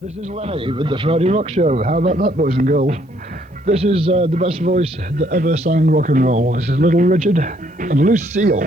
This is Lemmy with the Friday Rock Show. How about that, boys and girls? This is the best voice that ever sang rock and roll. This is Little Richard and Lucille.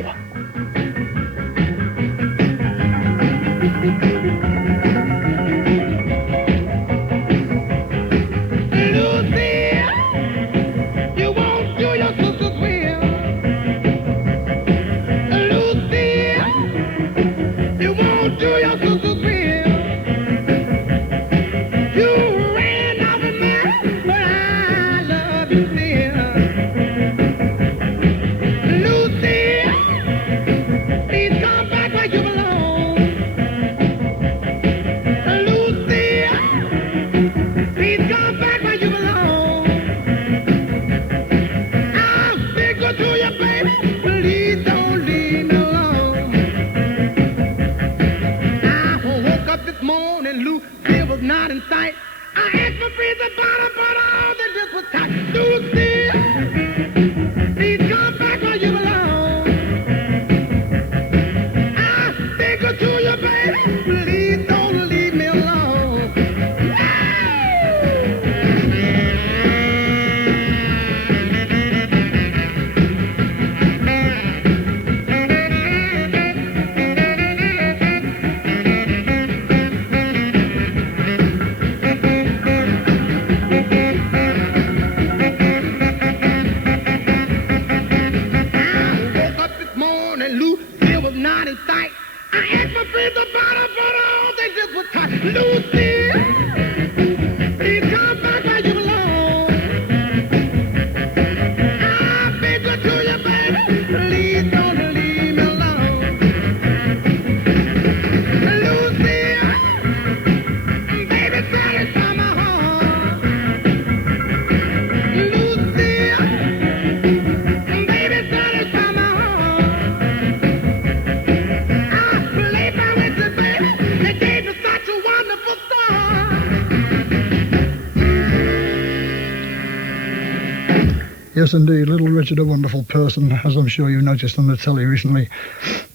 Yes, indeed, Little Richard, a wonderful person, as I'm sure you noticed on the telly recently.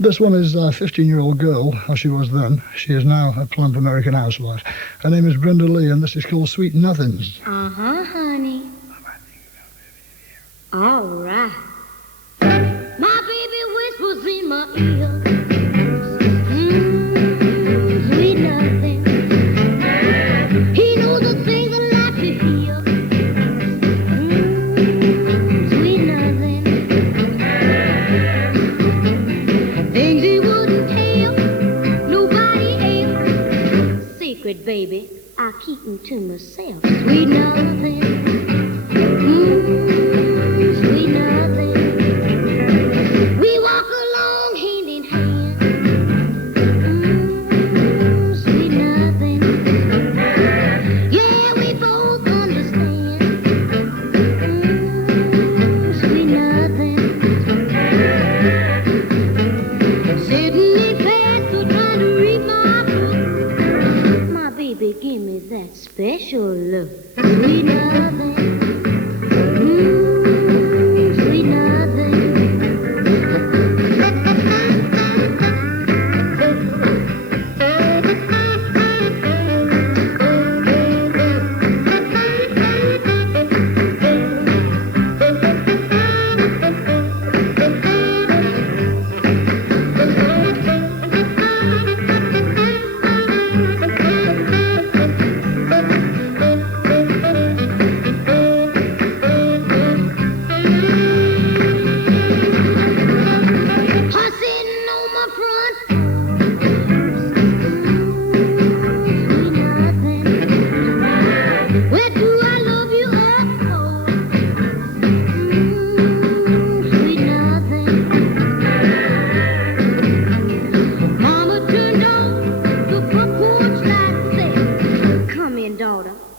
This one is a 15-year-old girl, as she was then. She is now a plump American housewife. Her name is Brenda Lee, and this is called Sweet Nothings. Uh-huh, honey. All right. My baby whispers in my ear. Sweet nothings. He knows the things I like to hear. Baby, I keep them to myself. Sweet nothing, sweet nothing. We walk along hand in hand. Sweet nothing. Yeah, we both understand. Sweet nothing. Sitting in bed, so trying to read my baby, give me that special look. Sweet nothing. Sweet nothing.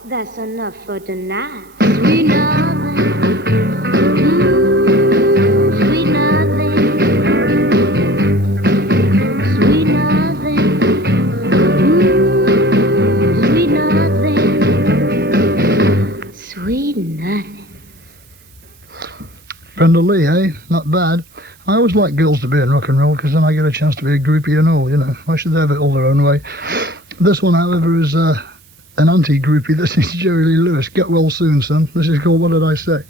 That's enough for tonight. Sweet nothing. Sweet nothing. Sweet nothing. Sweet nothing. Sweet nothing. Brenda Lee, eh? Not bad. I always like girls to be in rock and roll because then I get a chance to be a groupie and all, you know. Why should they have it all their own way? This one, however, is an anti-groupie. This is Jerry Lee Lewis. Get well soon, son. This is called What Did I Say?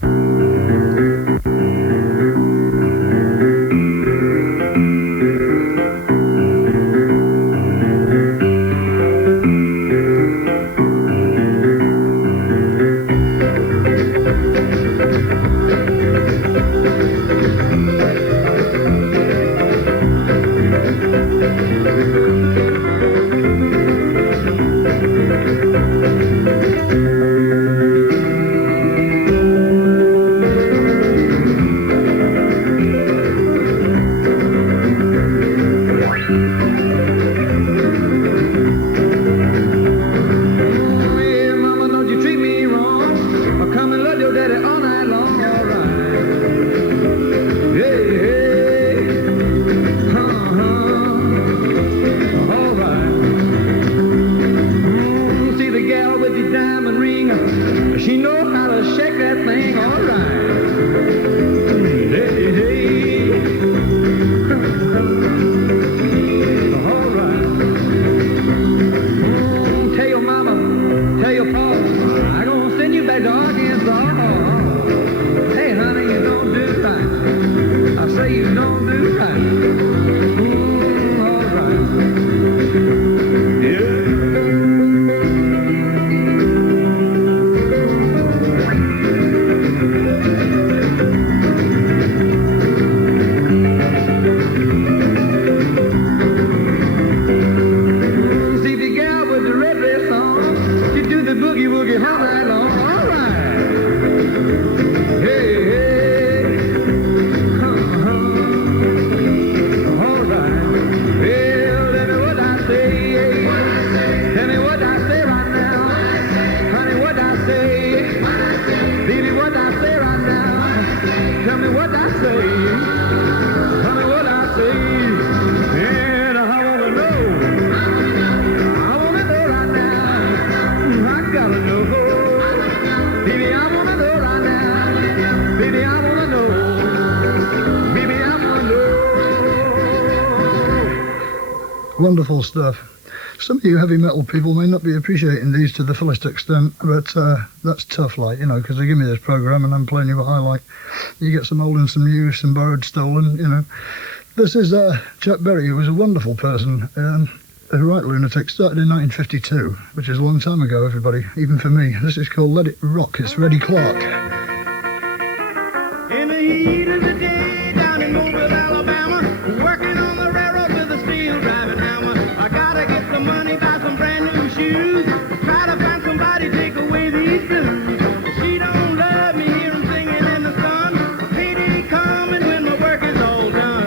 Wonderful stuff. Some of you heavy metal people may not be appreciating these to the fullest extent, but that's tough, like, you know, because they give me this program and I'm playing you what I like. You get some old and some new, some borrowed, stolen, you know. This is Chuck Berry, who was a wonderful person, a right lunatic, started in 1952, which is a long time ago, everybody, even for me. This is called Let It Rock. It's Reddy Clark. In the heat of the day, down in Mobile, Alabama, working on the railroad with a steel driving hammer. I gotta get some money, buy some brand new shoes, try to find somebody take away these blues. She don't love me, hear 'em singing in the sun. Payday coming when my work is all done.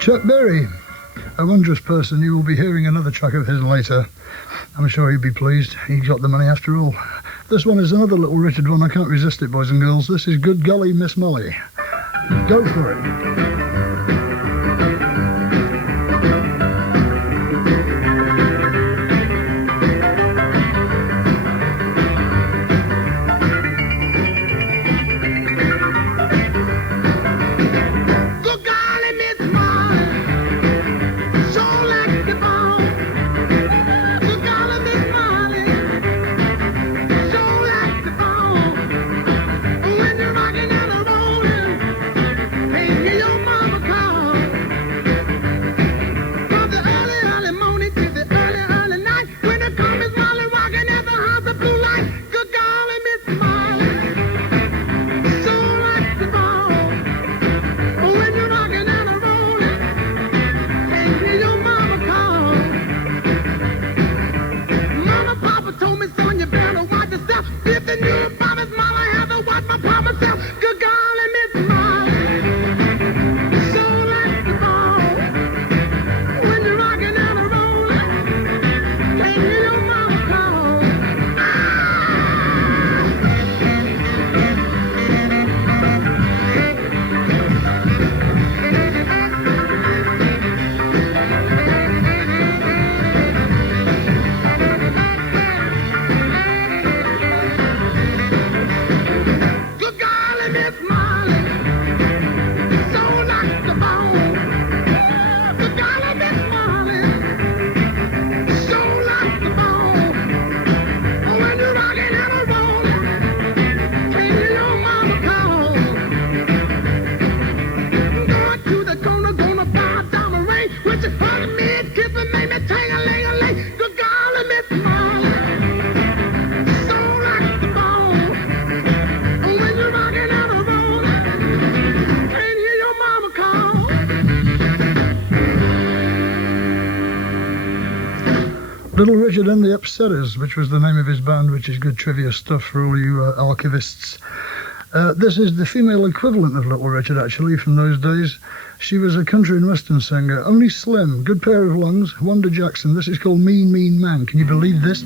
Chuck Berry, a wondrous person. You will be hearing another track of his later. I'm sure he'd be pleased. He got the money after all. This one is another Little Richard one. I can't resist it, boys and girls. This is Good Golly, Miss Molly. Go for it. Little Richard and the Upsetters, which was the name of his band, which is good trivia stuff for all you archivists. This is the female equivalent of Little Richard, actually, from those days. She was a country and western singer, only slim, good pair of lungs, Wanda Jackson. This is called Mean, Mean Man. Can you believe this?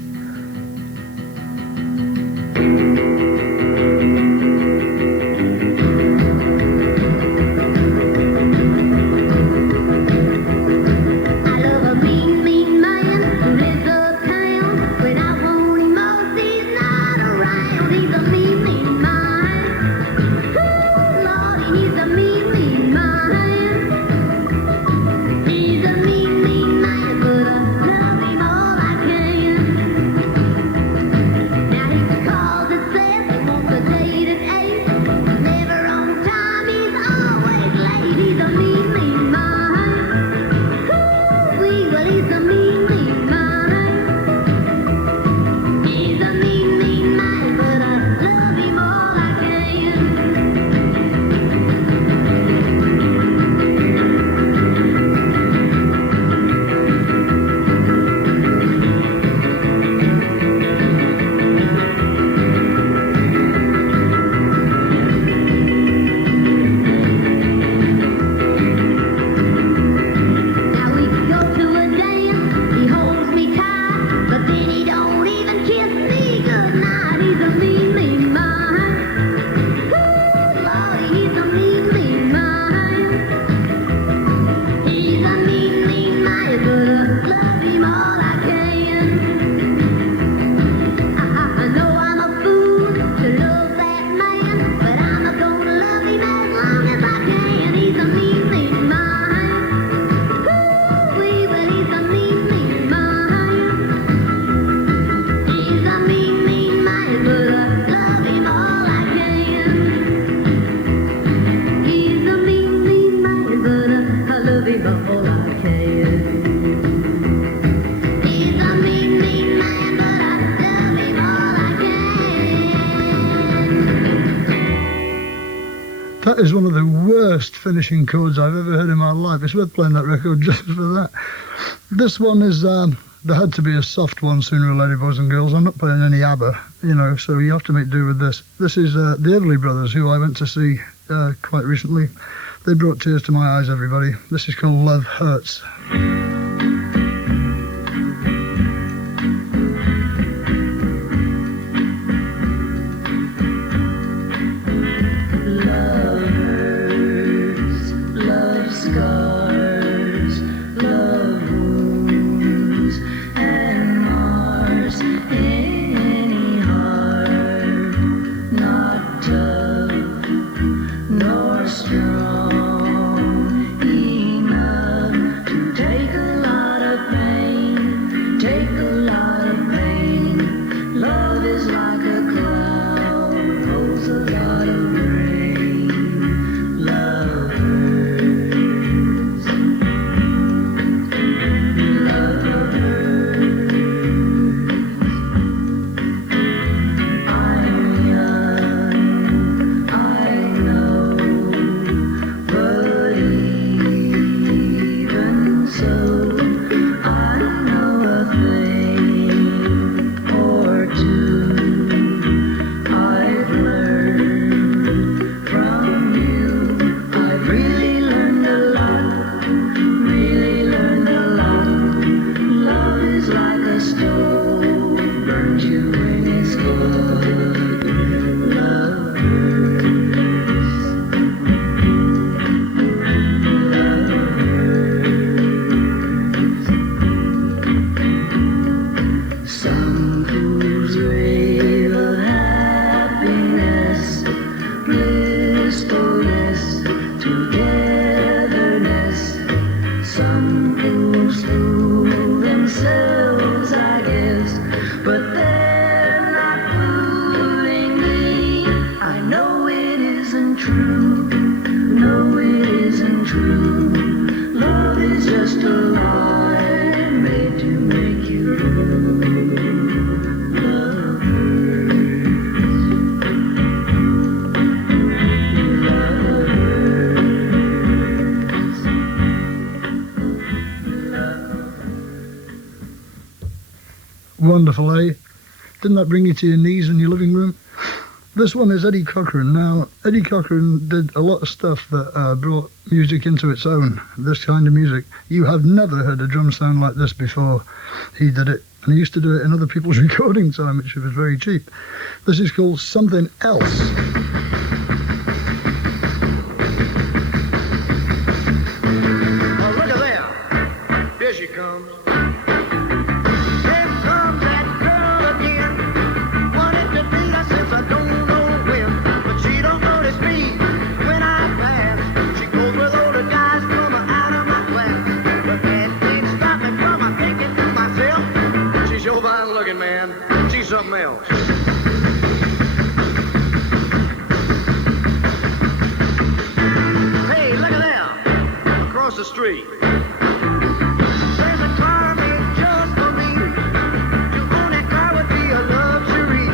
That is one of the worst finishing chords I've ever heard in my life. It's worth playing that record just for that. This one is, there had to be a soft one sooner or later, boys and girls. I'm not playing any ABBA, you know, so you have to make do with this. This is the Everly Brothers, who I went to see quite recently. They brought tears to my eyes, everybody. This is called Love Hurts. Strong enough to take a Wonderful, eh? Didn't that bring you to your knees in your living room? This one is Eddie Cochran. Now, Eddie Cochran did a lot of stuff that brought music into its own, this kind of music. You have never heard a drum sound like this before. He did it, and he used to do it in other people's recording time, which was very cheap. This is called Something Else. Oh, look at there. Here she comes. Here comes that girl again. Wanted to date her since I don't know when. But she don't notice me when I pass. She goes with all the guys from out of my class. But that ain't stop me from thinking to myself. She's sure fine looking, man. She's something else. Hey, look at there. Across the street. There's a car made just for me. To own that car would be a luxury.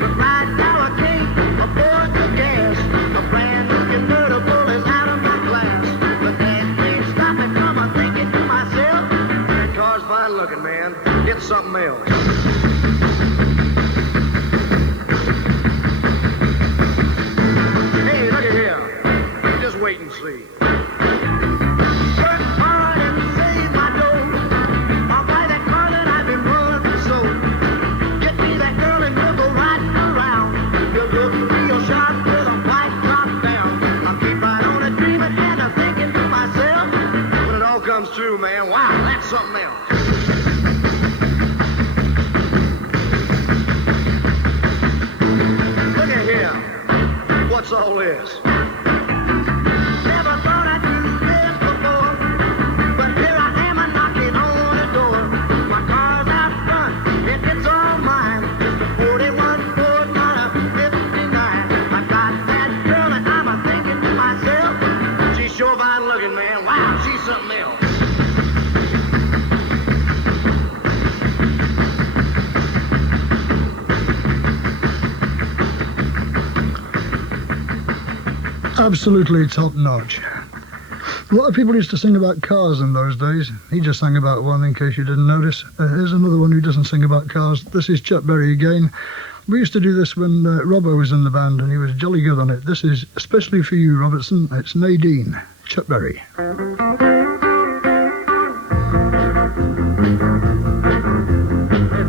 But right now I can't afford the gas. A brand new convertible is out of my class. But that ain't stop me from thinking to myself. That car's fine looking, man. Get something else. Hey, look at here. Just wait and see. Work hard and save my dough. I'll buy that car that I've been wanting so. Get me that girl and we'll go right around. You'll look real sharp with a white top down. I'll keep right on and dreaming and I'm thinking to myself. When it all comes true, man, wow, that's something else. Look at here. What's all this? Never thought I'd do this before, but here I am knocking on the door. My car's out front, it's all mine. It's a 41 Ford, not a 59. I got that girl and I'm thinking to myself, she's sure fine looking, man. Wow, she's something else. Absolutely top notch. A lot of people used to sing about cars in those days. He just sang about one, in case you didn't notice. Here's another one who doesn't sing about cars. This is Chuck Berry again. We used to do this when Robbo was in the band, and he was jolly good on it. This is especially for you, Robertson. It's Nadine, Chuck Berry. As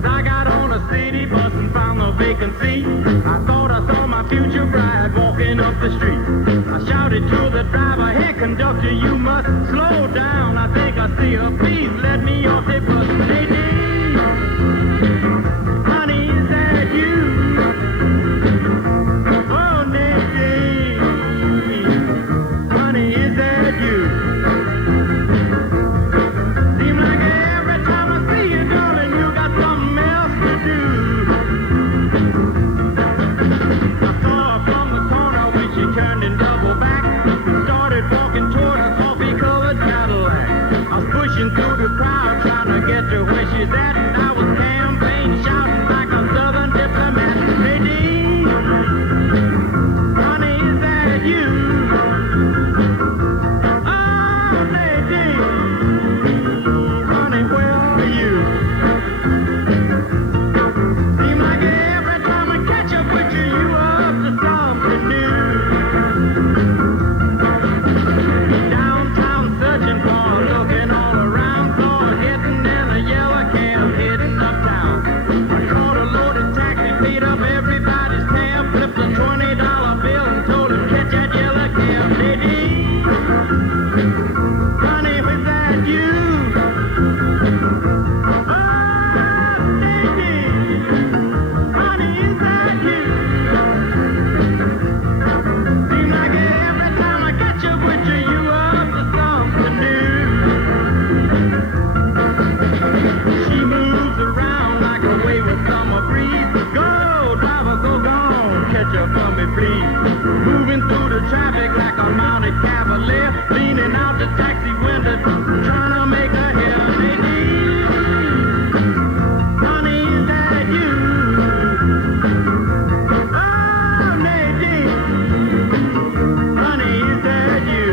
I got on a city bus and found a vacant seat, I thought I saw my future bride walking up the street. I shouted to the driver, hey conductor, you must slow down. I think I see her, please let me off the bus. Nadine, honey, is that you? Oh, Nadine, honey, is that you? Seems like every time I see you, darling, you got something else to do. I saw her from the corner when she turned and doubled back. Started walking toward a coffee-colored Cadillac. I was pushing through the crowd trying to get to where she's at, and I was campaign shouting like a southern diplomat. Nadine, honey, is that you? Oh, Nadine, honey, where are you? Seems like every time I catch up with you, you are up to something new. Downtown searching for her, looking all around, saw her hitting in a yellow cab heading uptown. I caught a loaded taxi, paid up everybody's tab, flipped a $20 bill and told him catch that yellow cab. Nadine, honey, was that you? Oh, Nadine, honey, is that you? Seems like every time I catch up with you, you are up to something new. She moves around like a wayward summer breeze. Go, driver, go gone, catch up for me, please. Moving through the traffic like a mounted cavalier, leaning out the taxi window, trying to make her hear. Nadine, honey, is that you? Oh, Nadine, honey, is that you?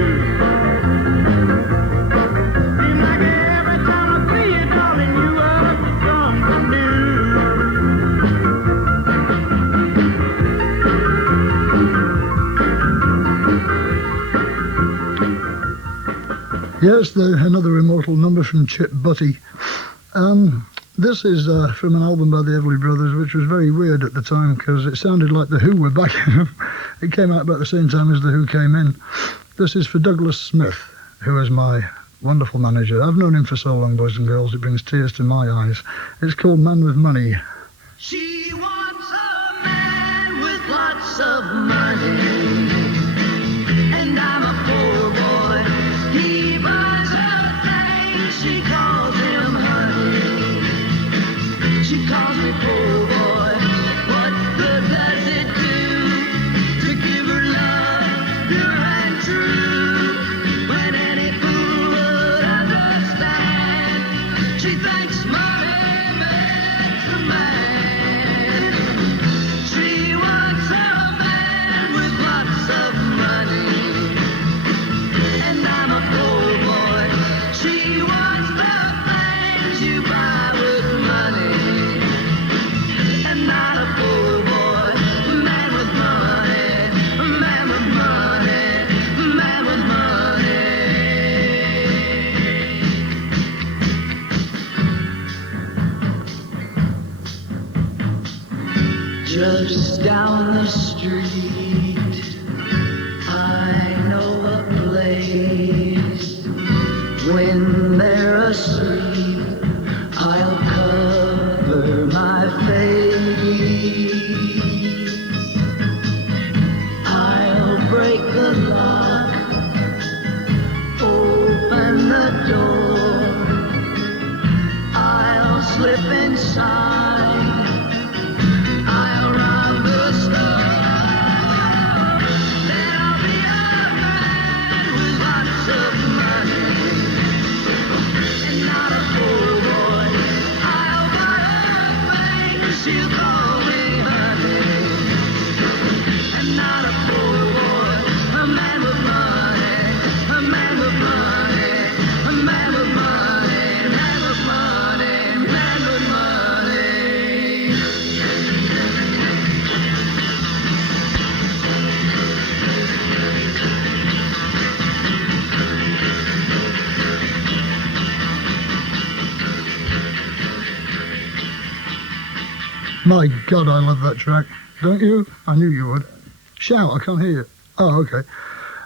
Seems like every time I see you, darling, you are up to something new. Yes, another immortal number from Chip Butty. This is from an album by the Everly Brothers, which was very weird at the time because it sounded like The Who were back. It came out about the same time as The Who came in. This is for Douglas Smith, who is my wonderful manager. I've known him for so long, boys and girls, it brings tears to my eyes. It's called Man with Money. She wants a man with lots of money, and I'm a poor boy. He buys her things, she calls him honey. She calls me poor boy. What good does it do to give her love, pure and true, when any fool would understand? She thinks money makes a man. She wants a man with lots of money, and I'm a poor boy. She wants the things you buy with money, and not a poor boy. A man with money, a man with money, a man with money. Just down the street, I know a place. When they're asleep, I'll cover my face. I'll break the lock, open the door. I'll slip inside, I'll rob the store. Then I'll be a man with lots of money, and not a poor boy. I'll buy her things, she'll call me honey, and not a poor boy. A man with money, a man with money, a man with money, man with money, man with money. My God, I love that track. Don't you? I knew you would. Shout, I can't hear you. Oh, okay.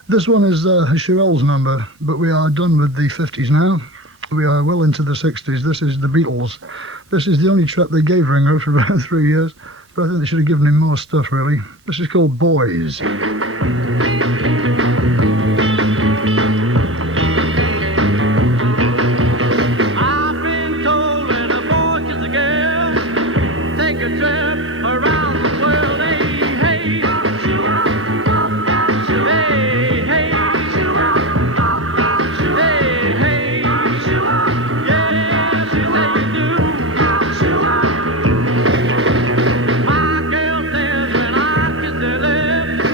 This one is Cheryl's number, but we are done with the 50s now. We are well into the 60s. This is the Beatles. This is the only track they gave Ringo for about 3 years, but I think they should have given him more stuff, really. This is called Boys. I've been told that a boy is a girl, take a trip around the world. Hey, hey, hey, hey, hey, hey, yes, you say you do. My girl says when I kiss her lips,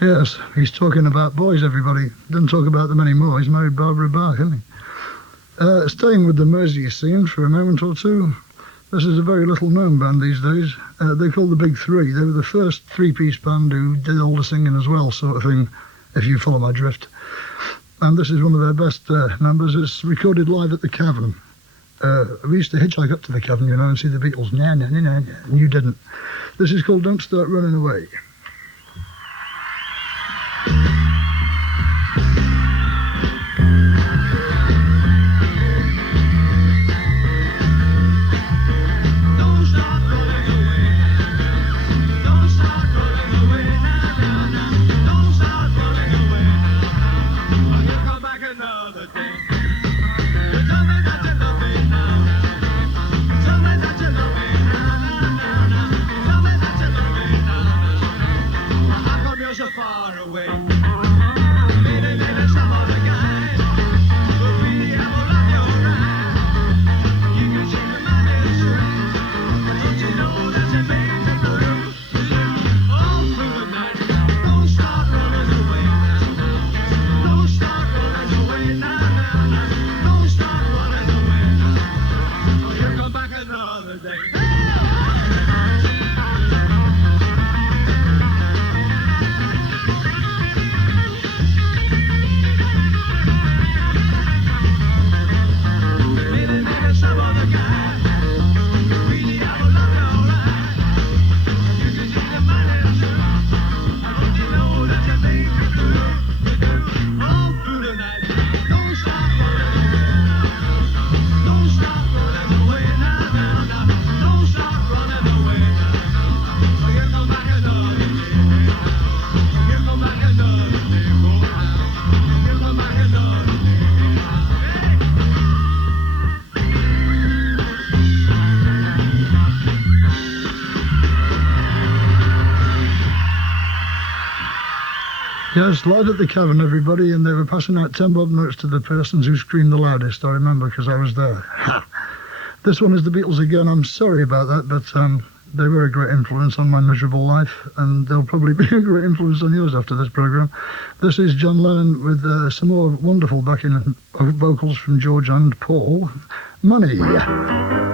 Yes, he's talking about boys, everybody. Doesn't talk about them anymore. He's married Barbara Bach, hasn't he? Staying with the Mersey scene for a moment or two. This is a very little-known band these days. They're called the Big Three. They were the first three-piece band who did all the singing as well, sort of thing, if you follow my drift. And this is one of their best numbers. It's recorded live at the Cavern. We used to hitchhike up to the Cavern, you know, and see the Beatles. Nah, and you didn't. This is called Don't Start Running Away. Yes, live at the Cavern, everybody, and they were passing out 10 bob notes to the persons who screamed the loudest. I remember, because I was there. This one is the Beatles again. I'm sorry about that, but they were a great influence on my miserable life, and they'll probably be a great influence on yours after this programme. This is John Lennon with some more wonderful backing vocals from George and Paul. Money. What I want.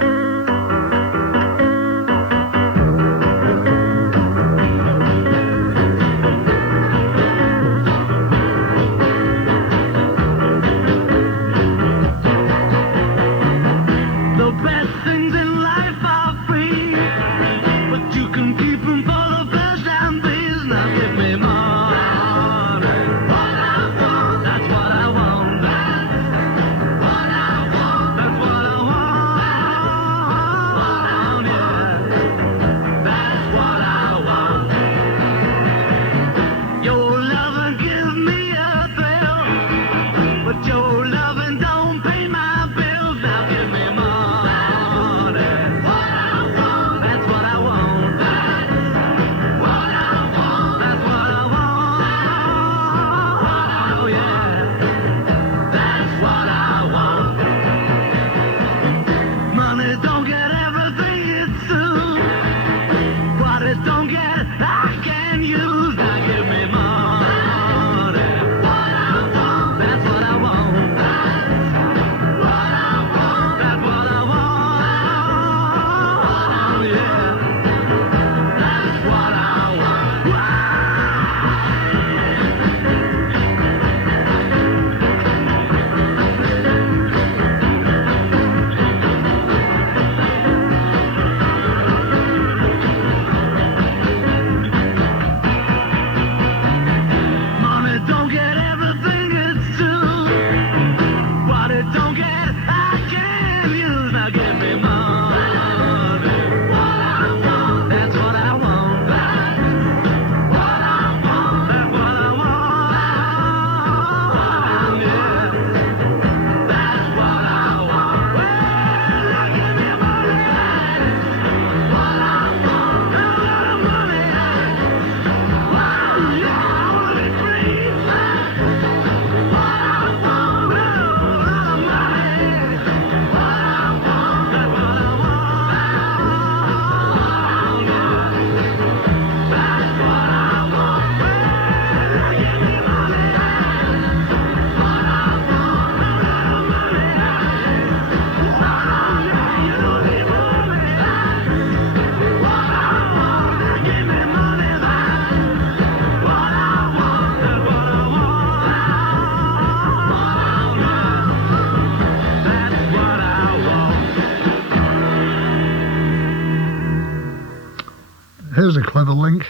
a link.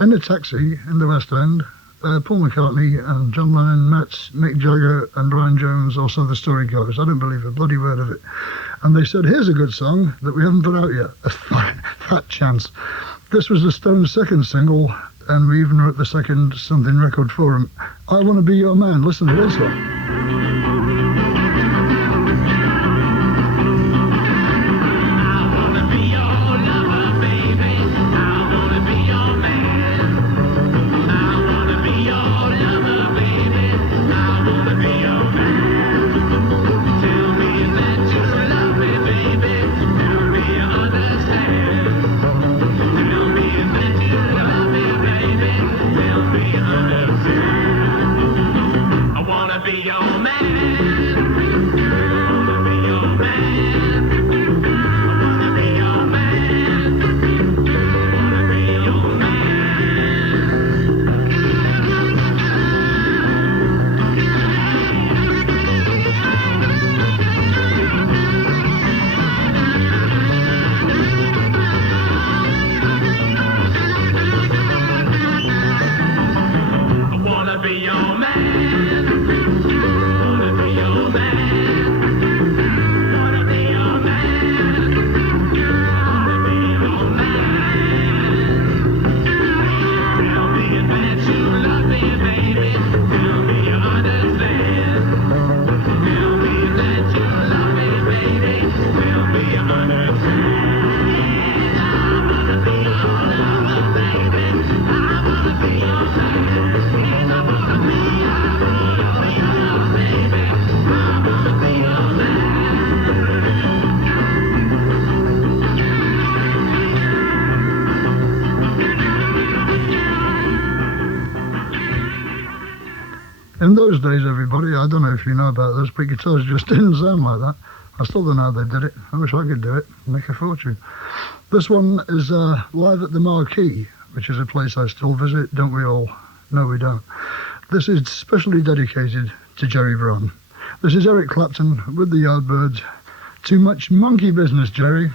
In a taxi in the West End, Paul McCartney and John Lennon met Mick Jagger and Brian Jones, or so the story goes. I don't believe a bloody word of it. And they said, here's a good song that we haven't put out yet. A fat chance. This was the Stones' second single, and we even wrote the second something record for them. I Want to Be Your Man. Listen to this one. In those days, everybody, I don't know if you know about this, but guitars just didn't sound like that. I still don't know how they did it. I wish I could do it, make a fortune. This one is live at the Marquee, which is a place I still visit, don't we all? No, we don't. This is specially dedicated to Jerry Brown. This is Eric Clapton with the Yardbirds. Too much monkey business, Jerry.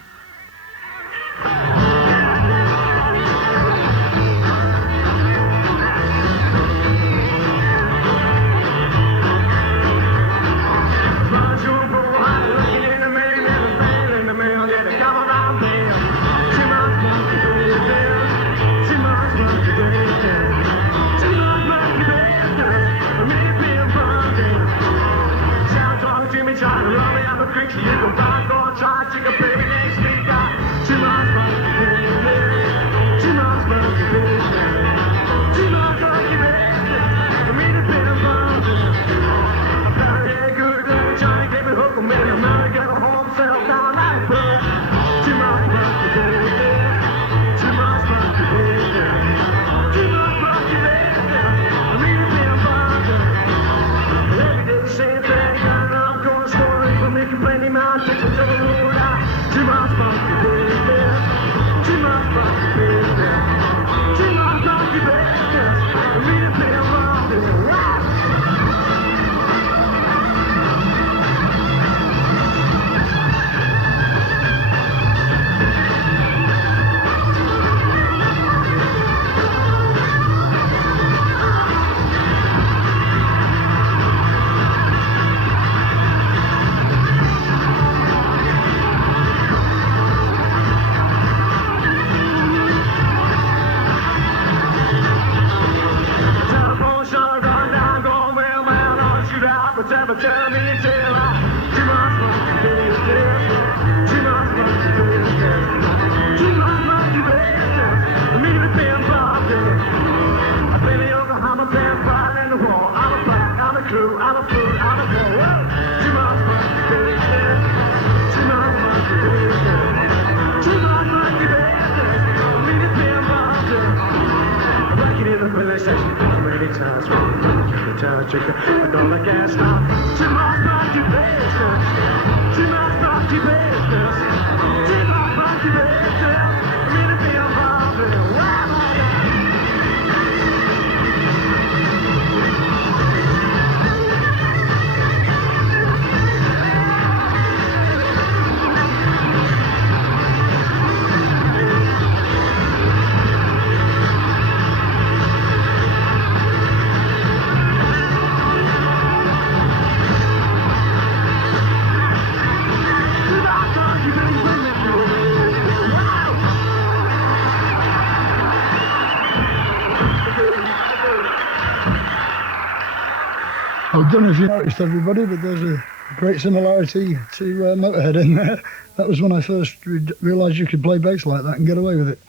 I don't know if you noticed, everybody, but there's a great similarity to Motorhead in there. That was when I first realised you could play bass like that and get away with it.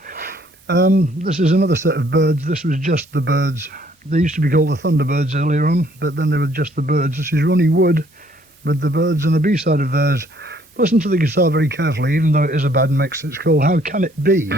This is another set of Birds. This was Just the Birds. They used to be called the Thunderbirds earlier on, but then they were Just the Birds. This is Ronnie Wood with the Birds and a B-side of theirs. Listen to the guitar very carefully, even though it is a bad mix. It's called How Can It Be?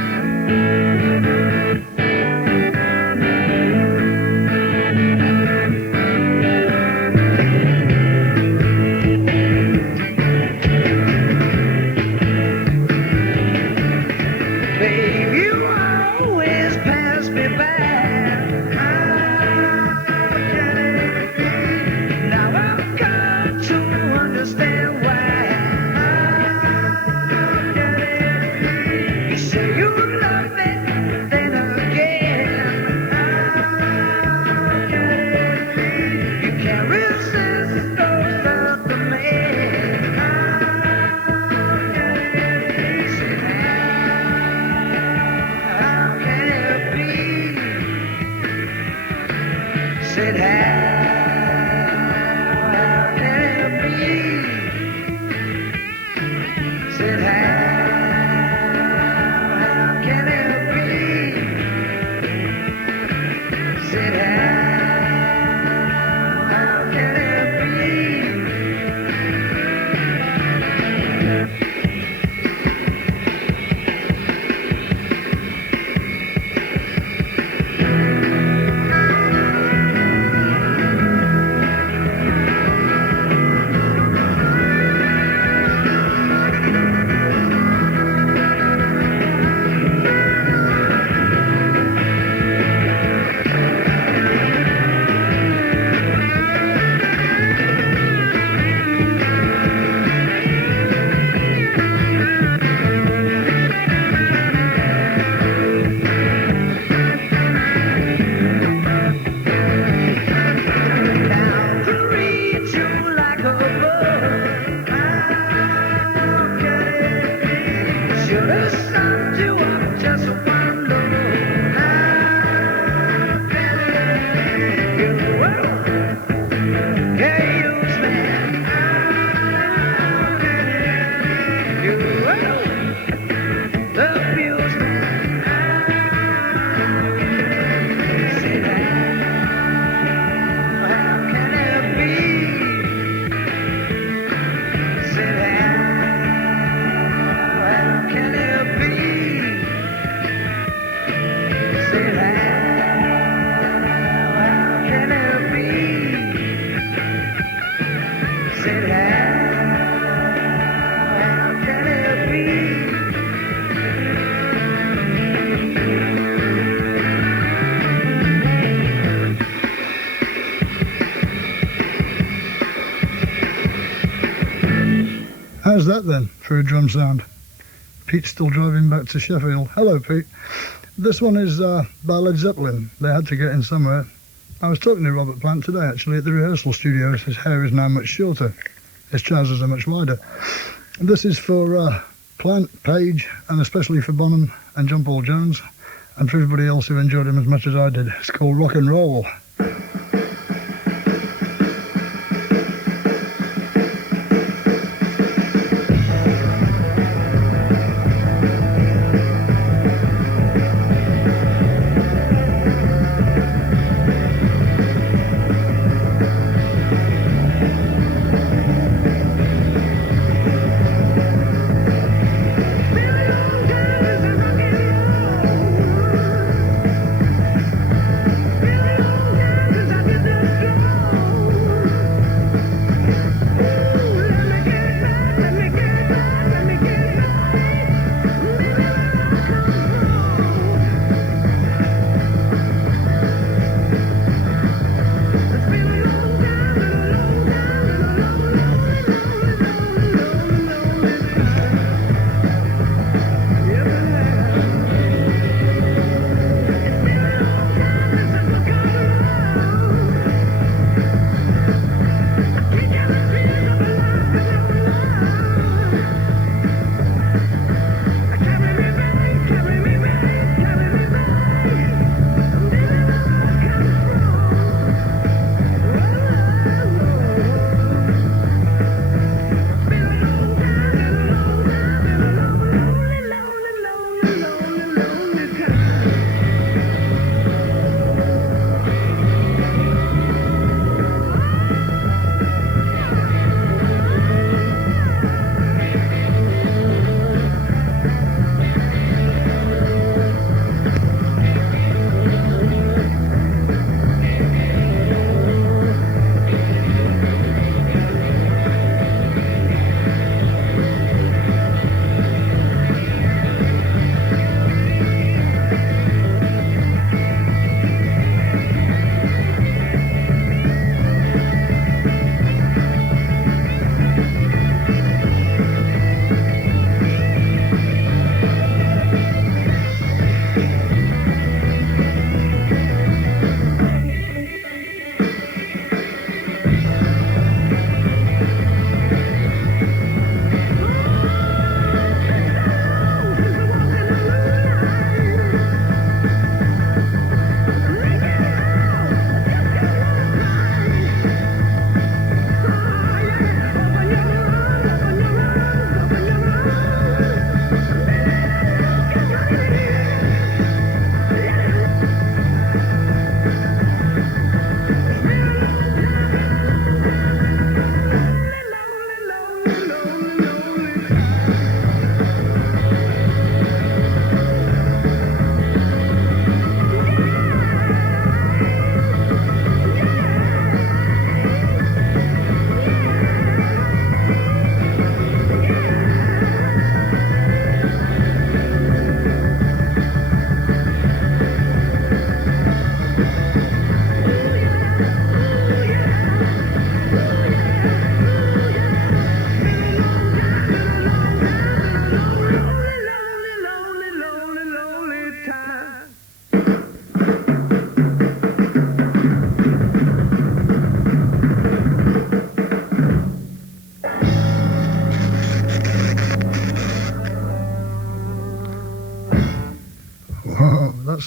How's that then for a drum sound? Pete's still driving back to Sheffield. Hello, Pete. This one is by Led Zeppelin. They had to get in somewhere. I was talking to Robert Plant today, actually, at the rehearsal studio. His hair is now much shorter. His trousers are much wider. This is for Plant, Page, and especially for Bonham and John Paul Jones, and for everybody else who enjoyed him as much as I did. It's called Rock and Roll. Rock and roll.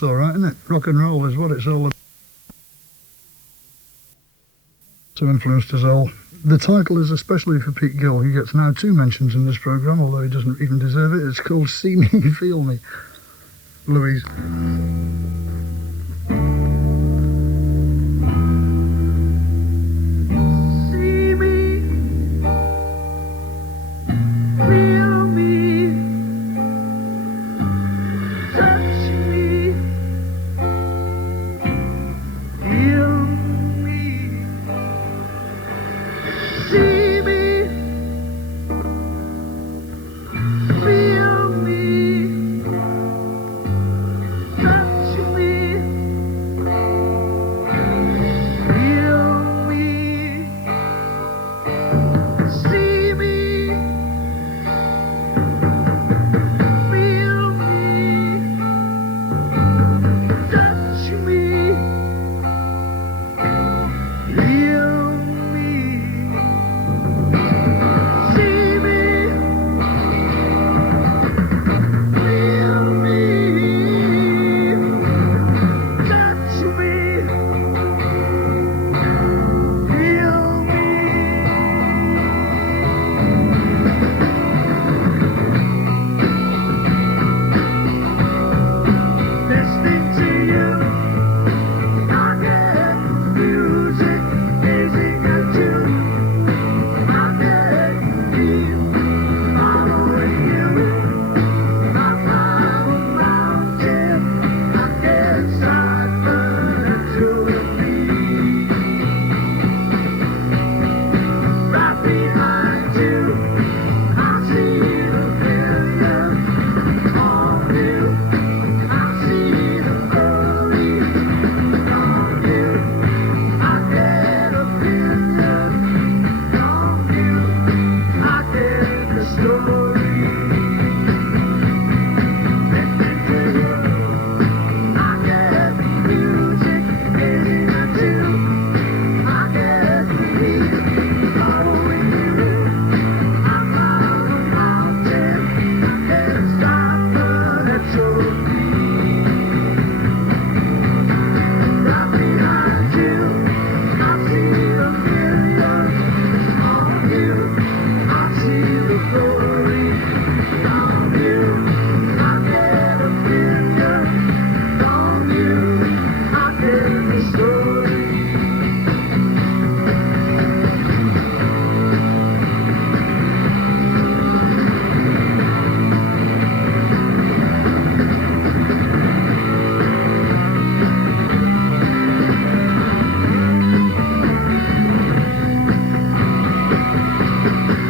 That's all right, isn't it? Rock and roll is what it's all about. So influenced us all. The title is especially for Pete Gill. He gets now 2 mentions in this programme, although he doesn't even deserve it. It's called See Me, Feel Me. Louise. See me, feel me, touch me, feel me. See me, feel me, touch me, feel me. See me, feel me, touch me, feel me. See me, feel me, touch me, feel me. Listening to you, I get music, gazing at you. I get feel, following you. I climb a mountain, I get excitement to me. Right behind you, I see the billion on you. I see the glory on you. I get opinion on you. I get the story. Listening to you, I get music, gazing at you. I get feel, following you. I climb a mountain, I get excitement at your feet. Right behind you, I see a million on you. I see the glory on you. I get a million on you. I get the story.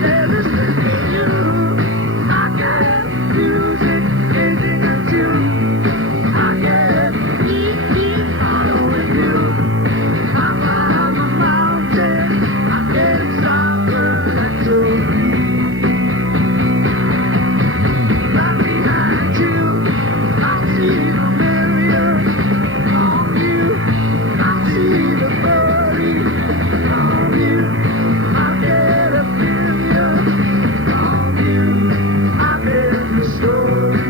They're listening to you. I get music, gazing at you. I get following you. I climb a mountain, I get excitement at your feet. Right behind you, I see the million on you. I see the glory on you. I get a billion on you. I get the story.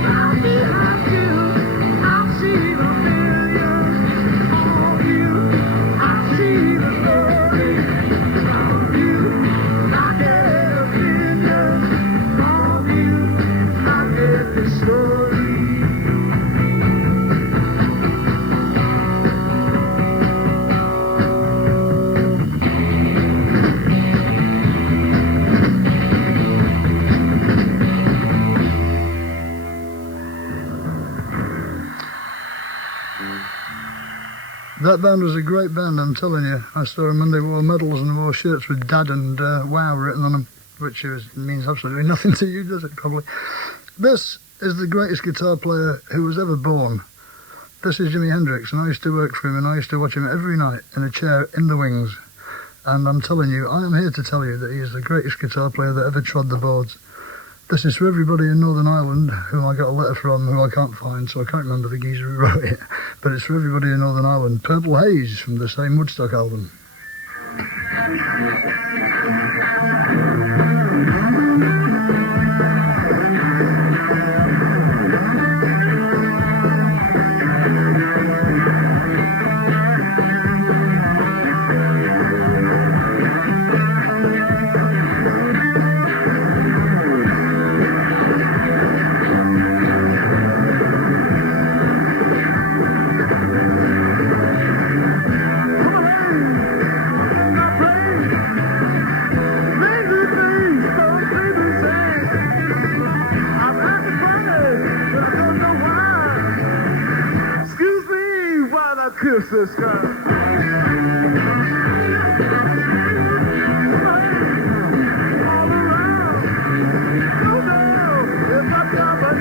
Right behind you, I see the million on you. I see the glory on you. I get a billion on you. I get the story. That band was a great band, I'm telling you. I saw them and they wore medals and wore shirts with Dad and Wow written on them, which means absolutely nothing to you, does it, probably? This is the greatest guitar player who was ever born. This is Jimi Hendrix, and I used to work for him, and I used to watch him every night in a chair in the wings. And I'm telling you, I am here to tell you that he is the greatest guitar player that ever trod the boards. This is for everybody in Northern Ireland who I got a letter from who I can't find, so I can't remember the geezer who wrote it. But it's for everybody in Northern Ireland. Purple Haze from the same Woodstock album. This guy. All around, no doubt, if I come back,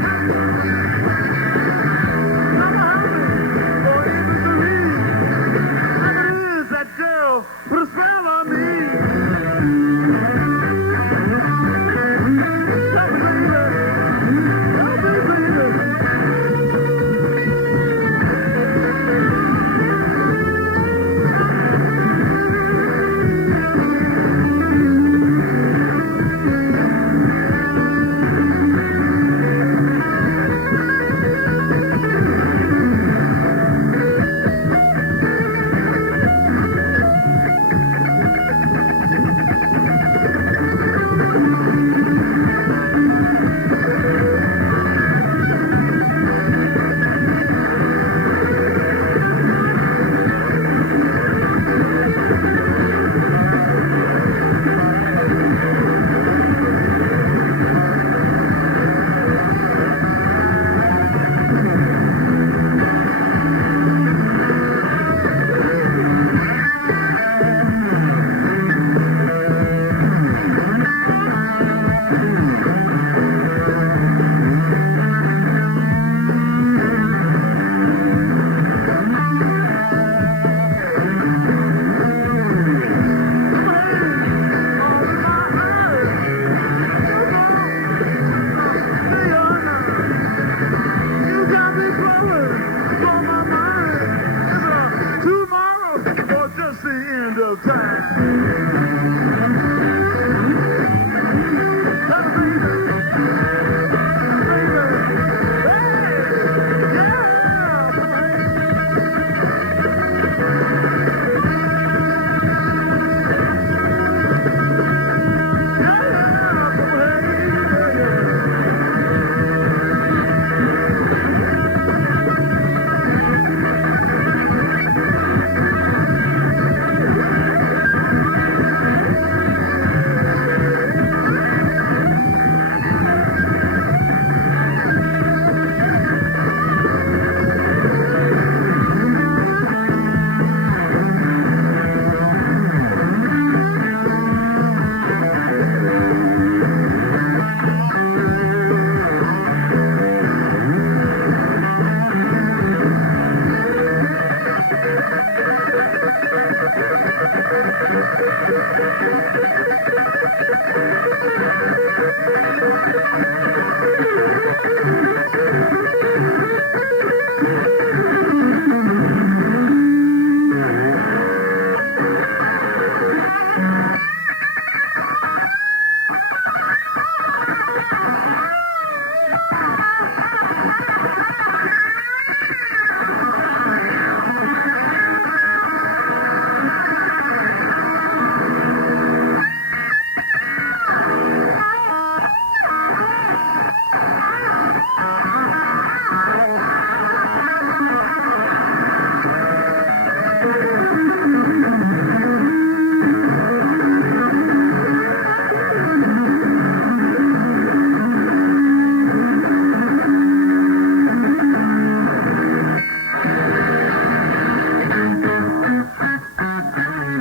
I'm happy for even to read. Like it is that girl put a spell on me. Help me, baby. Help me, baby.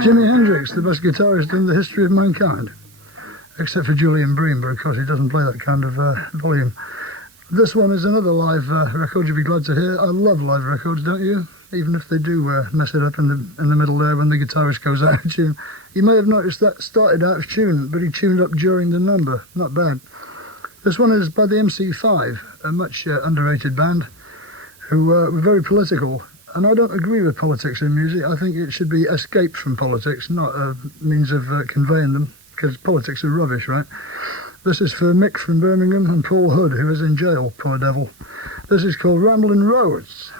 Jimi Hendrix, the best guitarist in the history of mankind, except for Julian Bream, but of course he doesn't play that kind of volume. This one is another live record you'll be glad to hear. I love live records, don't you? Even if they do mess it up in the middle there when the guitarist goes out of tune. You may have noticed that started out of tune, but he tuned up during the number. Not bad. This one is by the MC5, a much underrated band who were very political. And I don't agree with politics in music. I think it should be escape from politics, not a means of conveying them, because politics are rubbish, right? This is for Mick from Birmingham and Paul Hood, who is in jail, poor devil. This is called Ramblin Rose.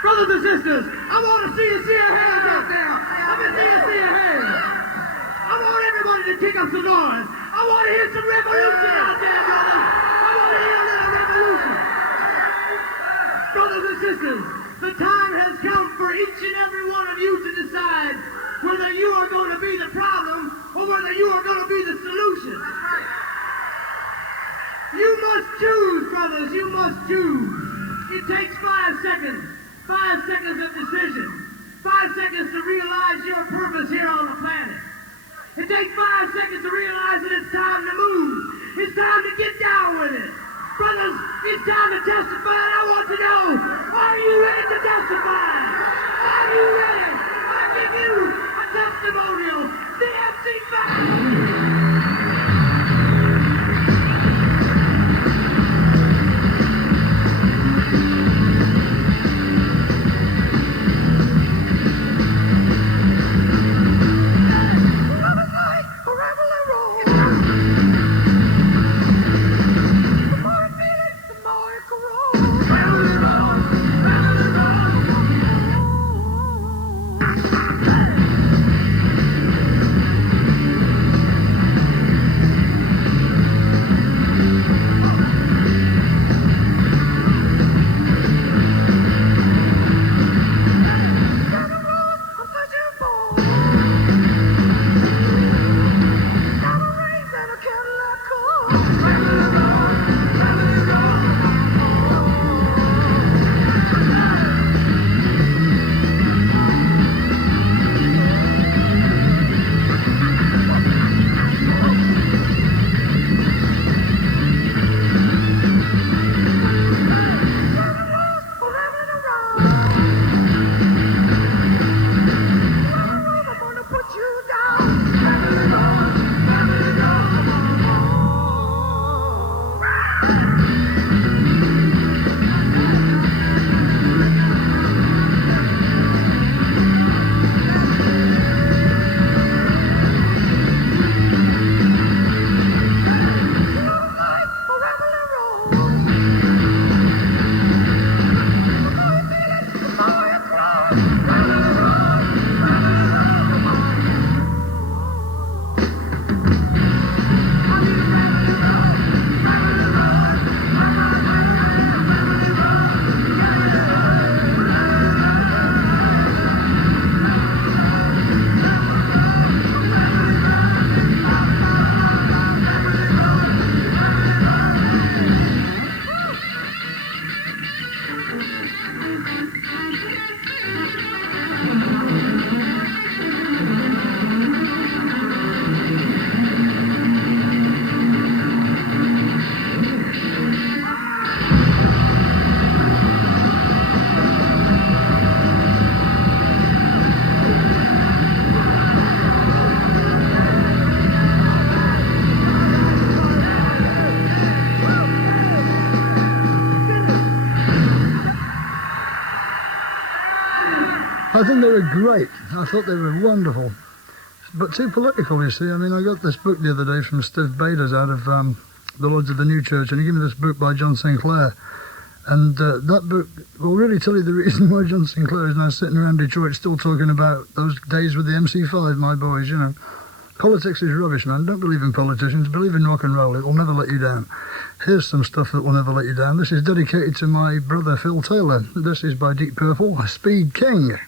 Brothers and sisters, I want to see a hands out there. Let me see a hands. I want everybody to kick up some noise. I want to hear some revolution out there, brothers. I want to hear a little revolution. Brothers and sisters, the time has come for each and every one of you to decide whether you are going to be the problem or whether you are going to be the solution. You must choose, brothers. You must choose. It takes 5 seconds. 5 seconds of decision. 5 seconds to realize your purpose here on the planet. It takes 5 seconds to realize that it's time to move. It's time to get down with it. Brothers, it's time to testify, and I want to know, are you ready to testify? Are you ready? I give you a testimonial. The MC5. I think they were great. I thought they were wonderful. But too political, you see. I mean, I got this book the other day from Steve Baders out of the Lords of the New Church, and he gave me this book by John Sinclair. And that book will really tell you the reason why John Sinclair is now sitting around Detroit still talking about those days with the MC5, my boys, you know. Politics is rubbish, man. Don't believe in politicians. Believe in rock and roll. It will never let you down. Here's some stuff that will never let you down. This is dedicated to my brother Phil Taylor. This is by Deep Purple, Speed King.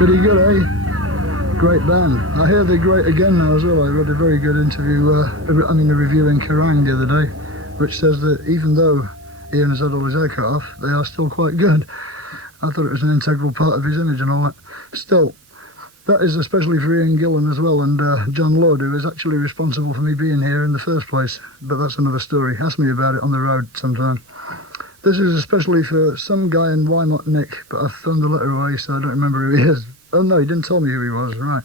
Pretty good, eh? Great band. I hear they're great again now as well. I read a very good interview, a review in Kerrang the other day, which says that even though Ian has had all his hair cut off, they are still quite good. I thought it was an integral part of his image and all that. Still, that is especially for Ian Gillan as well, and John Lord, who is actually responsible for me being here in the first place. But that's another story. Ask me about it on the road sometime. This is especially for some guy in Wymont Nick, but I've thrown the letter away, so I don't remember who he is. Oh no, he didn't tell me who he was, right.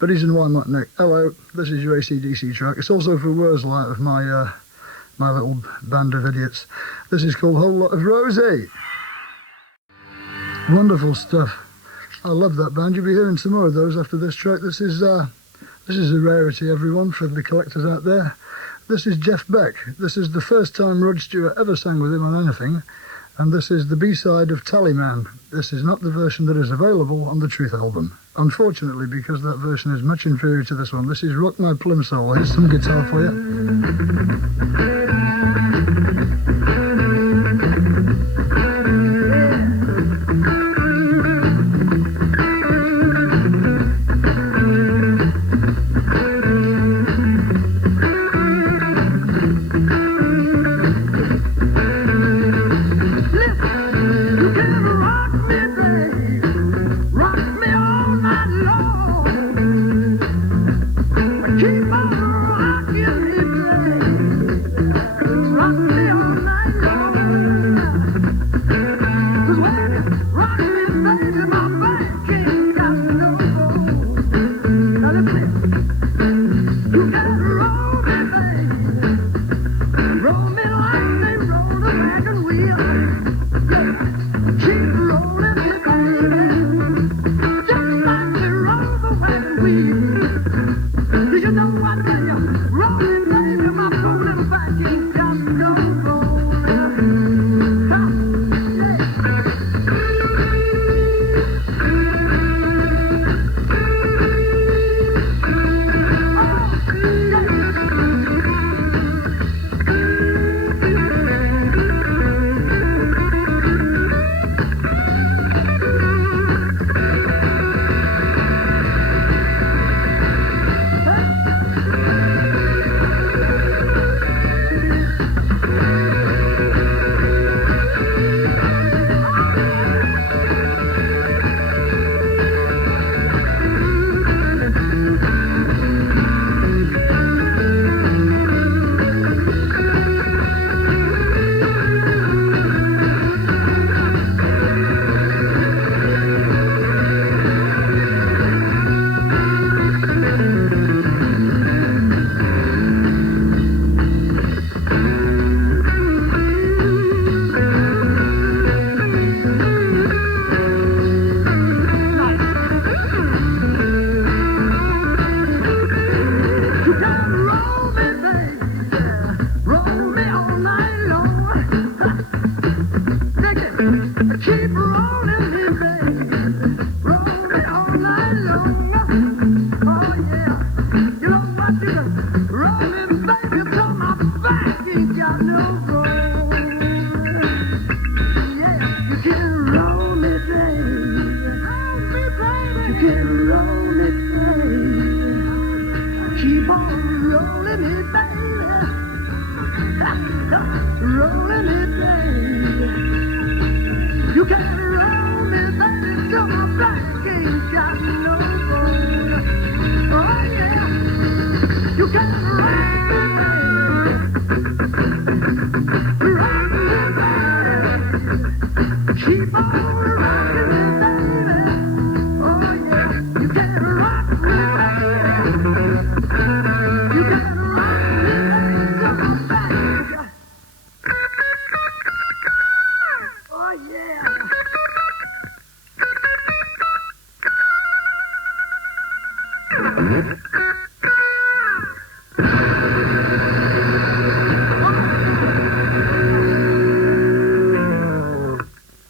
But he's in Wymont Nick. Hello, this is your AC/DC track. It's also for Wurzel out of my my little band of idiots. This is called Whole Lot of Rosie. Wonderful stuff. I love that band. You'll be hearing some more of those after this track. This is a rarity, everyone, for the collectors out there. This is Jeff Beck. This is the first time Rod Stewart ever sang with him on anything, and this is the B-side of Tallyman. This is not the version that is available on the Truth album, unfortunately, because that version is much inferior to this one. This is Rock My Plimsole. Here's some guitar for you.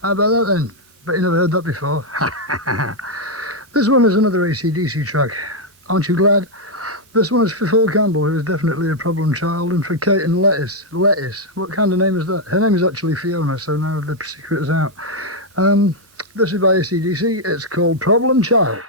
How about that then? Bet you never heard that before. This one is another AC/DC track. Aren't you glad? This one is for Phil Campbell, who is definitely a problem child, and for Kate and Lettuce. Lettuce? What kind of name is that? Her name is actually Fiona, so now the secret is out. This is by AC/DC. It's called Problem Child.